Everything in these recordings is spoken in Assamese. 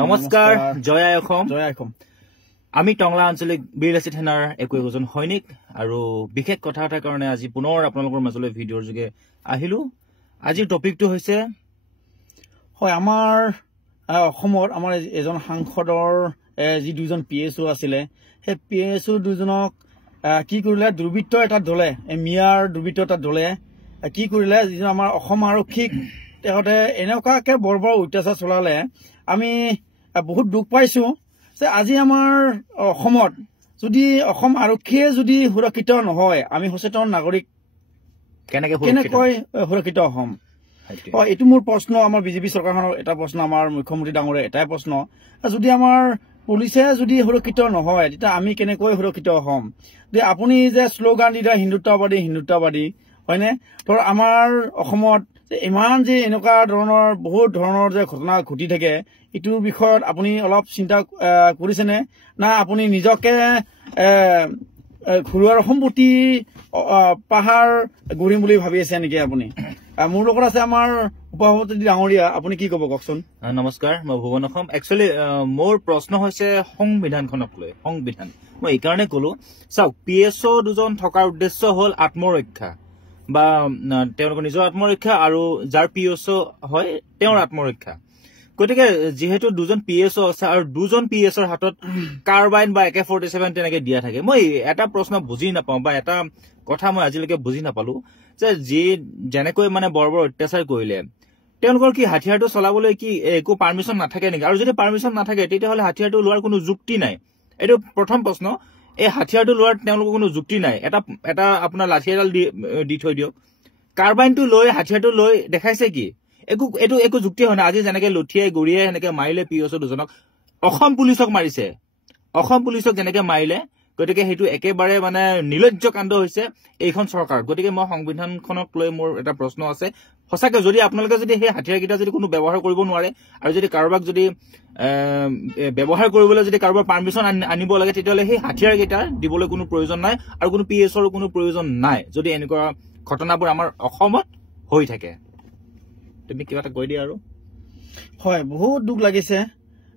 নমস্কাৰ জয় অসম জয় অসম আমি টংলা আঞ্চলিক বিএলএসি থানাৰ একোজন সৈনিক আৰু বিশেষ কথা এটাৰ কাৰণে আজি পুনৰ আপোনালোকৰ মাজলৈ ভিডিঅ'ৰ যোগে আহিলো আজিৰ টপিকটো হৈছে হয় আমাৰ অসমৰ আমাৰ এজন সাংসদৰ যি দুজন পিএছও আছিলে সেই পিএছও দুজনক কি কৰিলে দুৰ্বৃত্ত এটা দলে মিয়াৰ দুৰ্বৃত্ত এটা দলে কি কৰিলে যিজন আমাৰ অসম আৰক্ষীক তেখেতে এনেকুৱাকে বৰ অত্যাচাৰ চলালে আমি বহুত দুখ পাইছো যে আজি আমাৰ অসমত যদি অসম আৰক্ষীয়ে যদি সুৰক্ষিত নহয় আমি সচেতন নাগৰিক কেনেকৈ সুৰক্ষিত হম এইটো মোৰ প্ৰশ্ন আমাৰ বিজেপি চৰকাৰখনৰ এটা প্ৰশ্ন আমাৰ মুখ্যমন্ত্ৰী ডাঙৰে এটাই প্ৰশ্ন যদি আমাৰ পুলিচে যদি সুৰক্ষিত নহয় তেতিয়া আমি কেনেকৈ সুৰক্ষিত হম যে আপুনি যে শ্লোগান দি হিন্দুত্ববাদী হয়নে ধৰ আমাৰ অসমত ইমান যে এনেকুৱা ধৰণৰ বহুত ধৰণৰ যে ঘটনা ঘটি থাকে এইটোৰ বিষয়ত আপুনি অলপ চিন্তা কৰিছেনে না আপুনি নিজকে ঘৰুৱাৰ সম্পত্তি পাহাৰ গঢ়িম বুলি ভাবি আছে নেকি আপুনি মোৰ লগত আছে আমাৰ উপসভাপতি ডাঙৰীয়া আপুনি কি ক'ব কওকচোন নমস্কাৰ মই ভুৱন অসম একচুৱেলি মোৰ প্ৰশ্ন হৈছে সংবিধানখনক লৈ সংবিধান মই এইকাৰণে ক'লো চাওক পিএছও দুজন থকাৰ উদ্দেশ্য হ'ল আত্মৰক্ষা বা তেওঁলোকৰ নিজৰ আত্মৰক্ষা আৰু যাৰ পিএছও হয় তেওঁৰ আত্মৰক্ষা গতিকে যিহেতু দুজন পিএছও আছে আৰু দুজন পিএছৰ হাতত কাৰ্বাইন বা AK-47 তেনেকে দিয়া থাকে মই এটা প্ৰশ্ন বুজি নাপাওঁ বা এটা কথা মই আজিলৈকে বুজি নাপালো যে যি যেনেকৈ মানে বৰ অত্যাচাৰ কৰিলে তেওঁলোকৰ কি হাতিয়াৰটো চলাবলৈ কি একো পাৰ্মিশ্যন নাথাকে নেকি আৰু যদি পাৰ্মিশ্যন নাথাকে তেতিয়াহ'লে হাতিয়াৰটো লোৱাৰ কোনো যুক্তি নাই এইটো প্ৰথম প্ৰশ্ন এই হাতিয়াৰটো লোৱাৰ তেওঁলোকৰ কোনো যুক্তি নাই এটা আপোনাৰ লাঠি এডাল দি থৈ দিয়ক কাৰ্বাইনটো লৈ হাতিয়াৰটো লৈ দেখাইছে কি একো যুক্তি হয় না আজি যেনেকে লঠিয়াই গৰিয়াই সেনেকে মাৰিলে পিএছও দুজনক অসম পুলিচক মাৰিছে অসম পুলিচক যেনেকে মাৰিলে গতিকে সেইটো একেবাৰে মানে নিলজ্জ কাণ্ড হৈছে এইখন চৰকাৰ গতিকে মই সংবিধানখনক লৈ মোৰ এটা প্ৰশ্ন আছে সঁচাকে যদি আপোনালোকে যদি সেই হাতিয়াৰকেইটা যদি কোনো ব্যৱহাৰ কৰিব নোৱাৰে আৰু যদি কাৰোবাক যদি ব্যৱহাৰ কৰিবলৈ যদি কাৰোবাৰ পাৰ্মিশ্যন আনিব লাগে তেতিয়াহ'লে সেই হাতিয়াৰকেইটা দিবলৈ কোনো প্ৰয়োজন নাই আৰু কোনো পিএছৰ কোনো প্ৰয়োজন নাই যদি এনেকুৱা ঘটনাবোৰ আমাৰ অসমত হৈ থাকে তুমি কিবা এটা কৈ দিয়া আৰু হয় বহুত দুখ লাগিছে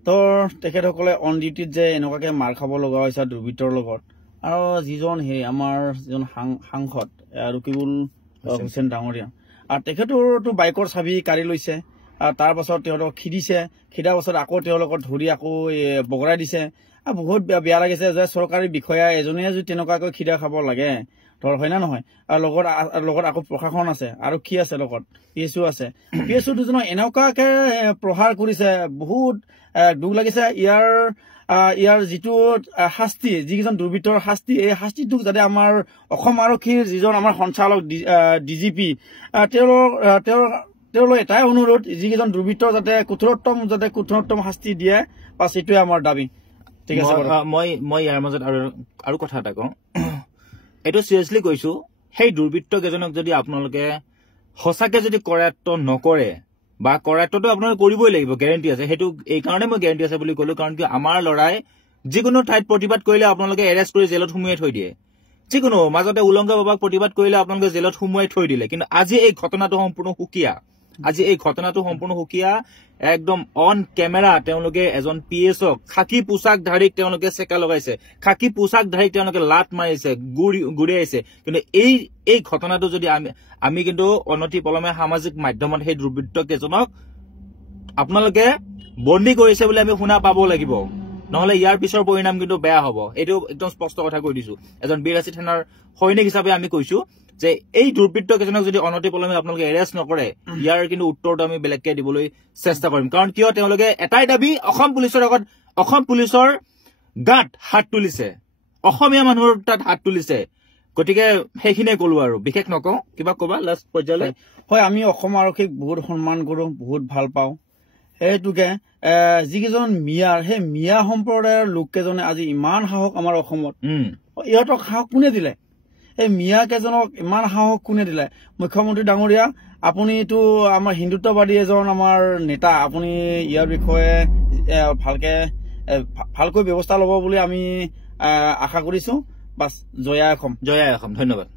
তোৰ তেখেতসকলে অন ডিউটিত যে এনেকুৱাকে মাৰ খাব লগা হৈছে দুৰ্বৃত্তৰ লগত আৰু যিজন আমাৰ যিজন সাংসদ ৰকিবুল হুছেইন ডাঙৰীয়া আৰু তেখেতৰতো বাইকৰ চাবি কাঢ়ি লৈছে আৰু তাৰ পাছত তেওঁলোকক খিদাৰ পাছত আকৌ তেওঁলোকক ধৰি আকৌ বগৰাই দিছে আৰু বহুত বেয়া লাগিছে যে চৰকাৰী বিষয়া এজনে যদি তেনেকুৱাকৈ খিদা খাব লাগে ধৰ হয় না নহয় আৰু লগত আকৌ প্ৰশাসন আছে আৰু কি আছে লগত পিএছও আছে পিএছও দুজনক এনেকুৱাকে প্ৰহাৰ কৰিছে বহুত দুখ লাগিছে ইয়াৰ যিটো শাস্তি যিকেইজন দুৰ্বৃত্তৰ শাস্তি এই শাস্তিটোক যাতে আমাৰ অসম আৰক্ষীৰ যিজন আমাৰ সঞ্চালক ডিজিপি তেওঁলোক এটাই অনুৰোধ যিকেইজন দুৰ্বৃত্তৰ যাতে কঠোৰতম শাস্তি দিয়ে বাছ এইটোৱে আমাৰ দাবী ঠিক আছে মই ইয়াৰ মাজত আৰু কথা এটা কওঁ এইটো চিৰিয়াছলি কৈছো সেই দুৰ্বৃত্ত কেইজনক যদি আপোনালোকে সঁচাকে যদি কৰায়ত্ব নকৰে বা কৰায়ত্বটো আপোনালোকে কৰিবই লাগিব গেৰেণ্টি আছে সেইটো এইকাৰণে মই গেৰেণ্টি আছে বুলি ক'লো কাৰণ কি আমাৰ ল'ৰাই যিকোনো ঠাইত প্ৰতিবাদ কৰিলে আপোনালোকে এৰেষ্ট কৰি জেলত সুমুৱাই থৈ দিয়ে যিকোনো মাজতে উলংগ বাবাক প্ৰতিবাদ কৰিলে আপোনালোকে জেলত সুমুৱাই থৈ দিলে কিন্তু আজি এই ঘটনাটো সম্পূৰ্ণ সুকীয়া একদম অন কেমেৰা তেওঁলোকে এজন পিএছক খাকী পোছাকধাৰীক তেওঁলোকে চেকা লগাইছে খাকী পোছাকধাৰীক তেওঁলোকে লাট মাৰিছে গুৰিয়াইছে কিন্তু এই ঘটনাটো যদি আমি কিন্তু অনতি পলমে সামাজিক মাধ্যমত সেই দুৰ্বৃত্ত কেইজনক আপোনালোকে বন্দী কৰিছে বুলি আমি শুনা পাব লাগিব নহলে ইয়াৰ পিছৰ পৰিণাম কিন্তু বেয়া হ'ব এইটো একদম স্পষ্ট কথা কৈ দিছো এজন বিএলএসি থানাৰ সৈনিক হিচাপে আমি কৈছো যে এই দুৰ্বৃত্ত কেইজনক যদি অনতি পলমে আপোনালোকে এৰেষ্ট নকৰে ইয়াৰ কিন্তু উত্তৰটো আমি বেলেগকে দিবলৈ চেষ্টা কৰিম কাৰণ কিয় তেওঁলোকে এটাই দাবী অসম পুলিচৰ গাত হাত তুলিছে অসমীয়া মানুহৰ তাত হাত তুলিছে গতিকে সেইখিনিয়ে ক'লো আৰু বিশেষ নকওঁ কিবা ক'বা লাষ্ট পৰ্যায়লৈ হয় আমি অসম আৰক্ষীক বহুত সন্মান কৰো বহুত ভাল পাওঁ সেইটোকে যিকেইজন সেই মিয়া সম্প্ৰদায়ৰ লোককেইজনে আজি ইমান সাহস আমাৰ অসমত ইহঁতক সাহস কোনে দিলে এই মিয়া কেইজনক ইমান সাহস কোনে দিলে মুখ্যমন্ত্ৰী ডাঙৰীয়া আপুনিতো আমাৰ হিন্দুত্ববাদী এজন আমাৰ নেতা আপুনি ইয়াৰ বিষয়ে ভালকৈ ব্যৱস্থা ল'ব বুলি আমি আশা কৰিছো বাছ জয় অসম ধন্যবাদ